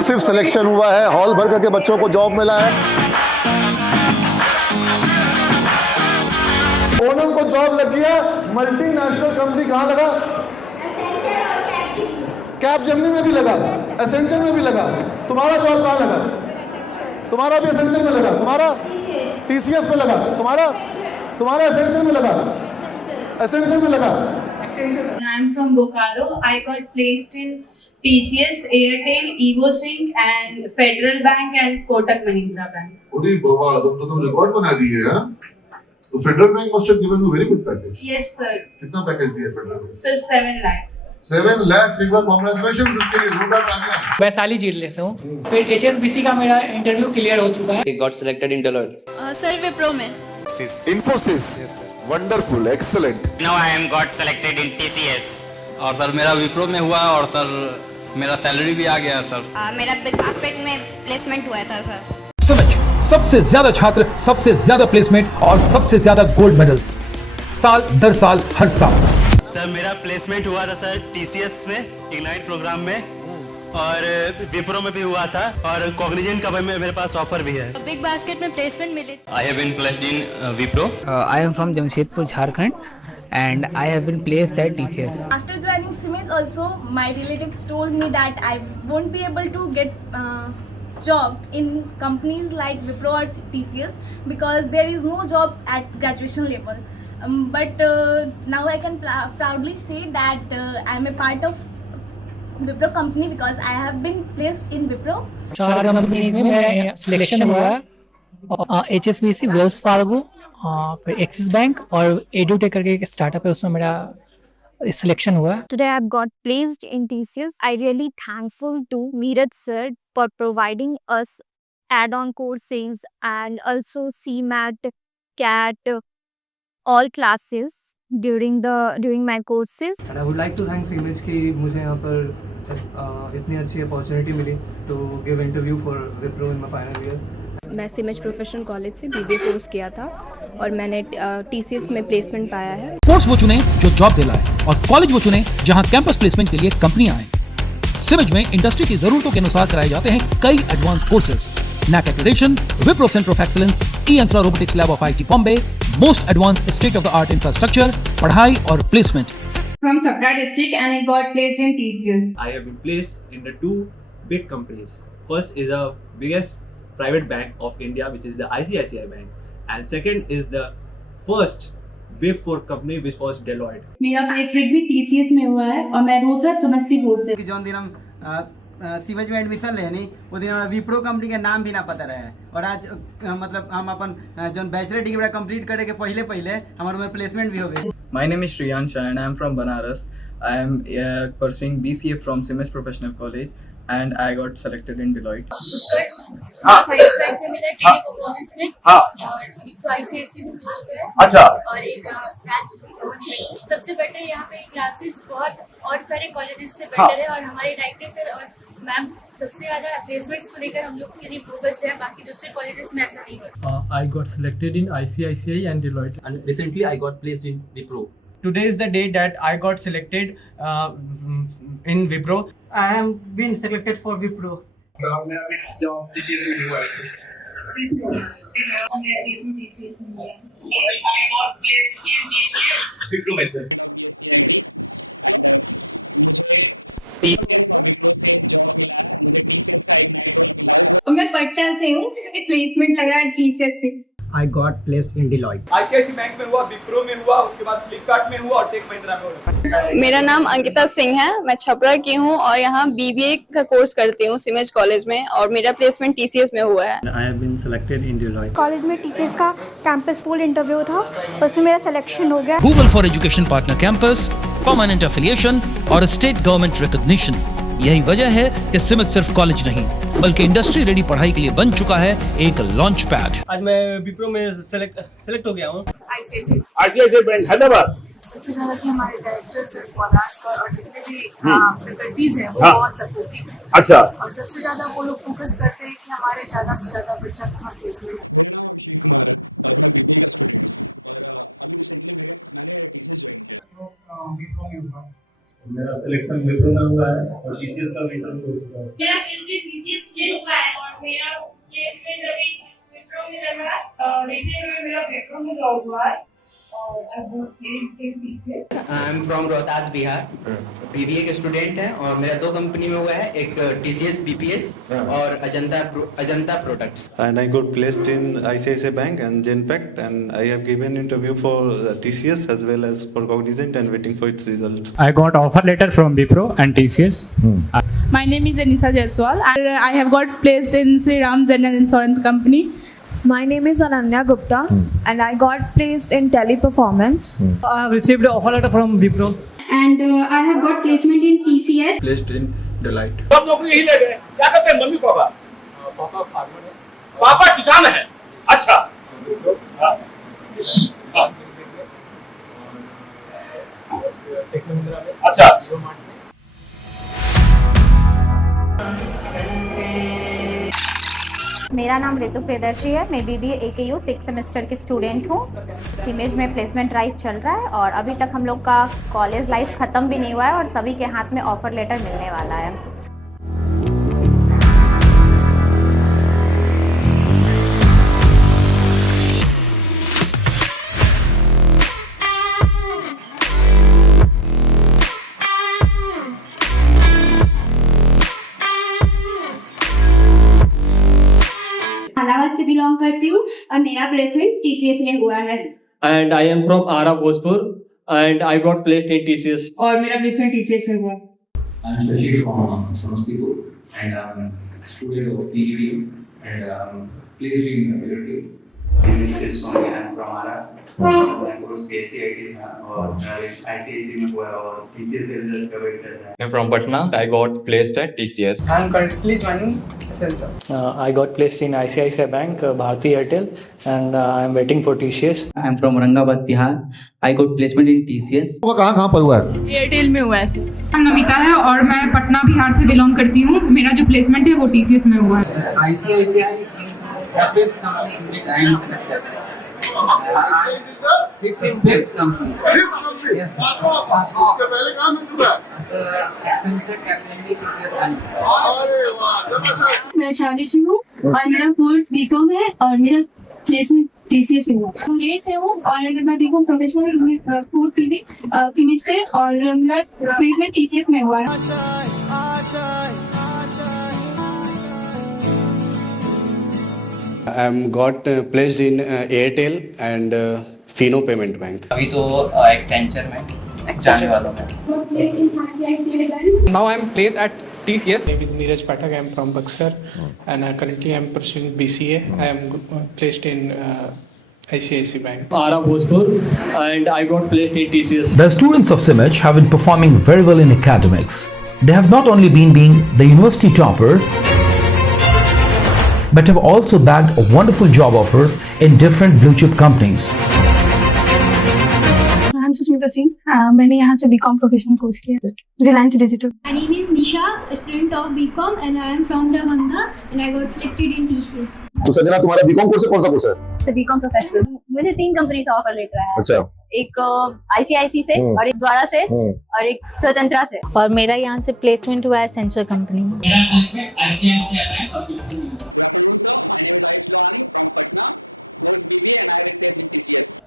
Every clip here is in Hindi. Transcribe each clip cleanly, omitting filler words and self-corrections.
मैसिव सिलेक्शन हुआ है, हॉल भर करके बच्चों को जॉब मिला है। ओनम को जॉब लग गया, मल्टीनेशनल कंपनी कहाँ लगा? कैप जेमिनी में भी लगा, एसेंशियल में भी लगा। तुम्हारा जॉब कहाँ लगा? तुम्हारा भी एसेंशियल में लगा, तुम्हारा टीसीएस में लगा, तुम्हारा एसेंशियल में लगा, एसेंशियल में लगा। I am from Bokaro. I got placed in TCS, Airtel, EvoSync and Federal Bank and Kotak Mahindra Bank. अरे बाबा, तुम रिकॉर्ड बना दिए हैं। तो federal bank must have given you very good package. Yes sir. कितना पैकेज दिया federal bank? Sir 7 lakhs. 7 lakhs। एक बार कांग्रेचुलेशंस इसके लिए, जोरदार तालियां। वैशाली जिले से हूँ। फिर HSBC का मेरा इंटरव्यू क्लियर हो चुका है। got selected in Deloitte. Sir Wipro में। Infosys, wonderful, excellent. Now I am got selected in TCS. और सर मेरा विप्रो में हुआ और सर मेरा सैलरी भी आ गया सर। मेरा बिग बास्केट में प्लेसमेंट हुआ था सर। सबसे ज्यादा छात्र, सबसे ज्यादा प्लेसमेंट और सबसे ज्यादा गोल्ड मेडल साल दर साल हर साल। सर मेरा प्लेसमेंट हुआ था सर टीसीएस में इग्नाइट प्रोग्राम में और विप्रो में भी हुआ था और कॉग्निजेंट का मेरे पास ऑफर भी है। बिग बास्केट में प्लेसमेंट मिले। I have been placed in Wipro. I am from Jamshedpur, Jharkhand, and I have been placed at TCS. After joining Siemens also, my relatives told me that I won't be able to get job in companies like Wipro or TCS because there is no job at graduation level. But now I can proudly say that I am a part of Wipro company because I have been placed in Wipro. 4 companies में मेरा सिलेक्शन हुआ है। HSBC, वेल्स फार्गो, फिर एक्सिस बैंक और एडुटेक करके एक स्टार्टअप है, उसमें मेरा सिलेक्शन हुआ है। Today I've got placed in TCS. I really thankful to Neeraj sir for providing us add-on courses and also CMAT, CAT, all classes during my courses. And I would like to thank Siemens कि मुझे यहाँ पर इतनी अच्छी अपॉर्चुनिटी मिली to give interview for Wipro in my final year. मैं सिमेज प्रोफेशनल कॉलेज से BBA कोर्स किया था और मैंने TCS में प्लेसमेंट पाया है। कोर्स वो चुने जो जॉब दिलाए और कॉलेज वो चुने जहां कैंपस प्लेसमेंट के लिए कंपनियां आए। सिमेज में इंडस्ट्री की जरूरतों के अनुसार कराए जाते हैं कई advance courses. NAC accreditation, Wipro Center of Excellence, E-Yatra Robotics Lab of IIT Bombay, most advanced state-of-the-art infrastructure, पढ़ाई और placement. From Chhapra district and I got placed in TCS. I have been placed in the 2 big companies. First is the biggest private bank of India, which is the ICICI Bank, and second is the first Big 4 company, which was Deloitte. मेरा प्लेसमेंट भी TCS में हुआ है और मैं रोजा समस्तीपुर से। जौन दिन हम सीमेज में एडमिशन लेनी वो दिन हमारा विप्रो कंपनी के नाम भी ना पता रहे और आज मतलब हम अपन जौन बैचलर डिग्री कंप्लीट करे के पहले हमारे में प्लेसमेंट भी हो गई। My name is Shriyan Shah and I am from Banaras. I am pursuing BCA from Siemens Professional College and I got selected in Deloitte. अच्छा। और एक सबसे बेटर यहाँ पे क्लासेस बहुत और सारे कॉलेजेस से बेटर है और हमारे डायरेक्टर सर और मैम सबसे ज्यादा प्लेसमेंट्स को लेकर हम लोग के लिए फोकस्ड है, बाकी दूसरे कॉलेजेस में ऐसा नहीं है। I got selected in ICICI and Deloitte. And recently I got placed in Wipro. Today is the day that I got selected in Wipro. I have been selected for Wipro. मैं पटना से हूँ, प्लेसमेंट लगा है GCS से। I got placed in Deloitte. ICICI bank में हुआ, विप्रो में हुआ, उसके बाद फ्लिपकार्ट में हुआ और टेक महिंद्रा में हुआ। मेरा नाम अंकिता सिंह है, मैं छपरा की हूँ और यहाँ BBA का कोर्स करती हूँ सिमेज कॉलेज में और मेरा प्लेसमेंट TCS में हुआ है। I have been selected in Deloitte. College में TCS का कैंपस पोल इंटरव्यू था, उसमें मेरा सिलेक्शन हो गया। Google for Education Partner Campus, permanent affiliation और स्टेट गवर्नमेंट रिकॉग्निशन। यही वजह है कि सिमेज सिर्फ कॉलेज नहीं बल्कि इंडस्ट्री रेडी पढ़ाई के लिए बन चुका है एक लॉन्च पैड। आज मैं विप्रो में सेलेक्ट हो गया हूँ। ICICI bank Hyderabad. सबसे ज्यादा कि हमारे डायरेक्टर सर और जितने भी फैकल्टीज हैं वो बहुत सपोर्टिव है। अच्छा। और सबसे ज्यादा वो लोग फोकस करते हैं कि हमारे ज्यादा से ज्यादा बच्चा कहाँ प्लेसमेंट। मेरा सिलेक्शन विप्रो में हुआ है और टीसीएस का इंटरव्यू हो चुका है। मेरा प्लेसमेंट टीसीएस में हुआ है और मेरा प्लेसमेंट अभी विप्रो में लगा है। रिसेंट में मेरा विप्रो में जॉब हुआ है और अब placed in TCS. I am from Rohtas Bihar, BBA के स्टूडेंट हैं और मेरा 2 कंपनी में हुआ है, एक टीसीएस बीपीएस और Ajanta products. And I got placed in ICICI Bank and Genpact, and I have given interview for TCS as well as for Cognizant and waiting for its result. I got offer letter from Wipro and TCS. My name is Anisa Jaiswal and I have got placed in Sri Ram General Insurance Company. My name is Ananya Gupta and I got placed in Teleperformance. I have received an offer letter from Wipro. And I have got placement in TCS. Placed in Deloitte. सब नौकरी यही ले गए। क्या करते हैं मम्मी पापा? पापा फार्मर है। पापा किसान है। अच्छा। अच्छा। मेरा नाम ऋतु प्रियदर्शी है। मैं बीबीए AKU 6 सेमेस्टर की स्टूडेंट हूँ। सिमेज में प्लेसमेंट ड्राइव चल रहा है और अभी तक हम लोग का कॉलेज लाइफ ख़त्म भी नहीं हुआ है और सभी के हाथ में ऑफर लेटर मिलने वाला है। इलाहाबाद से बिलोंग करती हूँ और मेरा प्लेसमेंट टीसीएस में हुआ है। And I am from Ara Bhojpur and I got placed in TCS. और मेरा प्लेसमेंट टीसीएस में हुआ। I am Shashi from Samastipur and I am a student of PGD and placed in Realty. This one I am from Ara. I course KCIT था और ICICI में हुआ और TCS के रिजल्ट का वेट कर रहा है। I'm from Patna. I got placed at TCS. I am currently joining Accenture. I got placed in ICICI Bank, Bharti Airtel, and I am waiting for TCS. I am from Aurangabad, Bihar. I got placement in TCS. वो कहाँ पर हुआ है? एयरटेल में हुआ है सर। नाम नमिता है और मैं पटना बिहार से बिलोंग करती हूँ। मेरा जो प्लेसमेंट है वो टीसीएस में हुआ है। ICICI is the fifth company in which I am selected. Fifth company. Yes. इसके पहले काम मिल चुका है? Accenture, Capgemini, TCS and अरे वाह, जबरदस्त। मैं शालिश हूँ और मेरा कोर्स बीकॉम है और मेरा प्लेसमेंट टीसीएस में हुआ। गेट से हूँ और मैं बीकॉम प्रोफेशनल फूड फिनिश से और मेरा प्लेसमेंट टीसीएस में हुआ है। I am got placed in Airtel and Fino Payment Bank. अभी तो Accenture में जाने वाला हूँ। Now I am placed at TCS. My name is Neeraj Pathak. I am from Buxar and currently I am pursuing BCA. I am placed in ICICI Bank. Ara Bhojpur and I got placed in TCS. The students of Simaj have been performing very well in academics. They have not only been being the university toppers, but have also bagged wonderful job offers in different blue chip companies. I'm Susmita Singh. मैंने यहाँ से बीकॉम प्रोफेशनल कोर्स किया Reliance digital. My name is Nisha, a student of BCom and I am from Darbhanga and I got selected in TCS. तो संजना तुम्हारा बीकॉम कोर्स कौन सा कोर्स है? से बीकॉम प्रोफेशनल मुझे 3 कंपनी से ऑफर लेटर आया है। अच्छा। एक आईसीआईसी से और एक द्वारा से और एक स्वतंत्रा से। और मेरा यहाँ से प्लेसमेंट हुआ है सेंसर कंपनी में। मेरा प्लेसमेंट ICICI बैंक और Wipro में हुआ।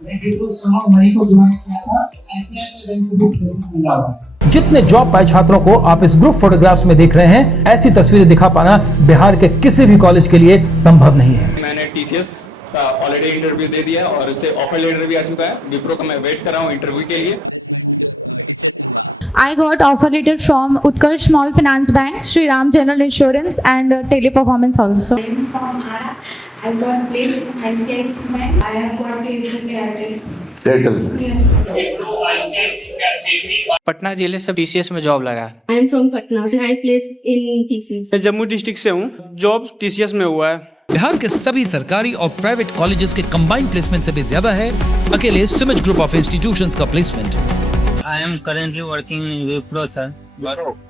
मैं बिल्कुल सुनो मई को ज्वाइन किया था। ICICI बैंक से भी प्लेसमेंट मिला हुआ। जितने जॉब पाए छात्रों को आप इस ग्रुप फोटोग्राफ्स में देख रहे हैं, ऐसी तस्वीरें दिखा पाना बिहार के किसी भी कॉलेज के लिए संभव नहीं है। मैंने TCS का ऑलरेडी इंटरव्यू दे दिया और उससे ऑफर लेटर भी आ चुका है। विप्रो का मैं वेट कर रहा हूँ इंटरव्यू के लिए। I got offer letter from Utkarsh Small Finance Bank, Sri Ram General Insurance and Teleperformance also. I am from Ara. I got placed in ICICI Bank. I have got placed in Airtel. Airtel. Yes. Wipro, ICICI, Capgemini, Patna जिले से TCS में जॉब लगा। I am from Patna and I placed in TCS. मैं जम्मू डिस्ट्रिक्ट से हूँ। जॉब TCS में हुआ है। बिहार के सभी सरकारी और प्राइवेट कॉलेजेस के कंबाइंड प्लेसमेंट से भी ज्यादा है अकेले सिमज ग्रुप ऑफ इंस्टीट्यूशंस का placement. I am currently working in Wipro sir.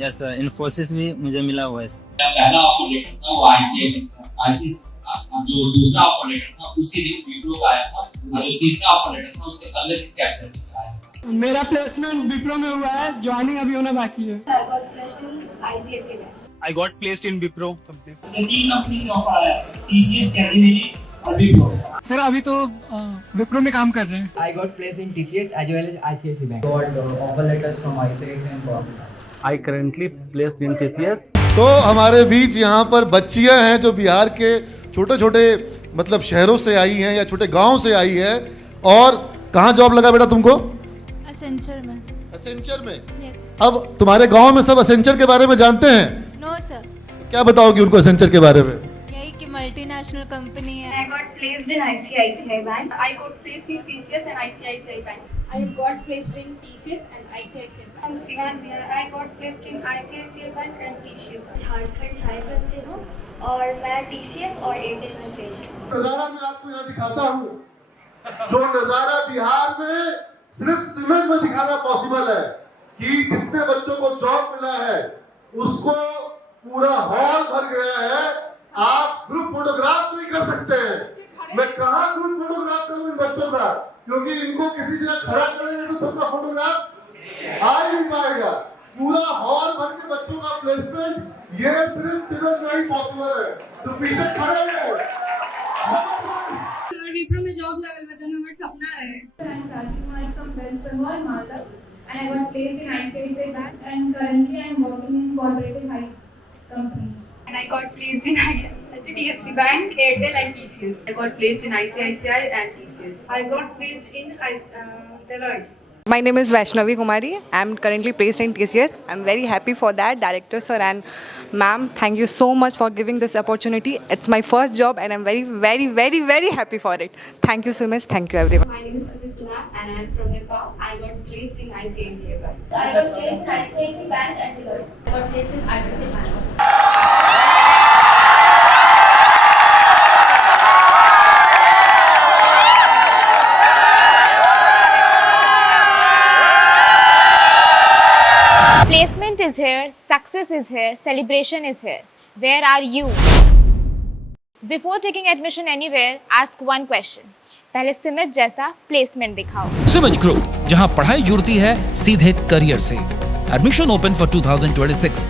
Yes sir. Infosys भी मुझे मिला हुआ है। पहला ऑफर लेटर था वो ICICI था। जो दूसरा ऑफर लेटर था उसी दिन Wipro का आया था और जो तीसरा ऑफर लेटर था उसके अगले दिन कैप्चर का आया था। मेरा प्लेसमेंट विप्रो में हुआ है, ज्वाइनिंग अभी होना बाकी है। I got placed in ICICI Bank. I got placed in Wipro company. तीन कंपनी से ऑफर आया है, TCS, कैडबरी और विप्रो। सर अभी तो विप्रो में काम कर रहे हैं। I got placed in TCS as well as ICICI Bank. Got offer letters from ICICI and Cooperative. I currently placed in TCS. तो हमारे बीच यहाँ पर बच्चियाँ हैं जो बिहार के छोटे छोटे मतलब शहरों से आई हैं या छोटे गांव से आई है। और कहाँ जॉब लगा बेटा तुमको? Accenture में। एसेंचर में। Yes. अब तुम्हारे गांव में सब एसेंचर के बारे में जानते हैं? No sir. क्या बताओगे उनको एसेंचर के बारे में? यही कि मल्टीनेशनल कंपनी है। I got placed in ICICI Bank. I got placed in TCS and ICICI Bank. I got placed in TCS and ICICI Bank. I'm Sivan Bihar. I got placed in ICICI Bank and TCS. Jharkhand Sahibganj से हूँ और मैं TCS और एयरटेल में प्लेस्ड हूँ। नजारा मैं आपको यहाँ दिखाता हूँ, जो नजारा बिहार में सिर्फ सिमज में दिखाना पॉसिबल है कि जितने बच्चों को जॉब मिला है उसको पूरा हॉल भर गया है। आप ग्रुप फोटोग्राफ नहीं कर सकते हैं। मैं कहाँ ग्रुप फोटोग्राफ करूँ इन बच्चों का, क्योंकि इनको किसी जगह खड़ा करेंगे तो सबका फोटोग्राफ आ ही नहीं पाएगा। पूरा हॉल भर के बच्चों का प्लेसमेंट ये सिर्फ सिमज में ही पॉसिबल है। तो पीछे खड़े हैं। विप्रो में जॉब लगल बचन हमर सपना रहे। I am Rajkumar from West Bengal, Malda, and I got placed in ICICI Bank, and currently I am working in cooperative high company. And I got placed in HDFC Bank, Airtel and TCS. I got placed in ICICI and TCS. I got placed in Deloitte. My name is Vaishnavi Kumari. I am currently placed in TCS. I am very happy for that, Director Sir and Ma'am. Thank you so much for giving this opportunity. It's my first job and I'm very, very, very, very happy for it. Thank you so much. Thank you everyone. My name is Asisuna and I am from Nepal. I got placed in ICICI Bank. I got placed in ICICI Bank and Deloitte. I got placed in ICICI Bank. Placement is here, success is here, celebration is here. Where are you? Before taking admission anywhere, ask one question. पहले सिमज जैसा प्लेसमेंट दिखाओ। सिमज ग्रुप, जहां पढ़ाई जुड़ती है सीधे करियर से। Admission open for 2026।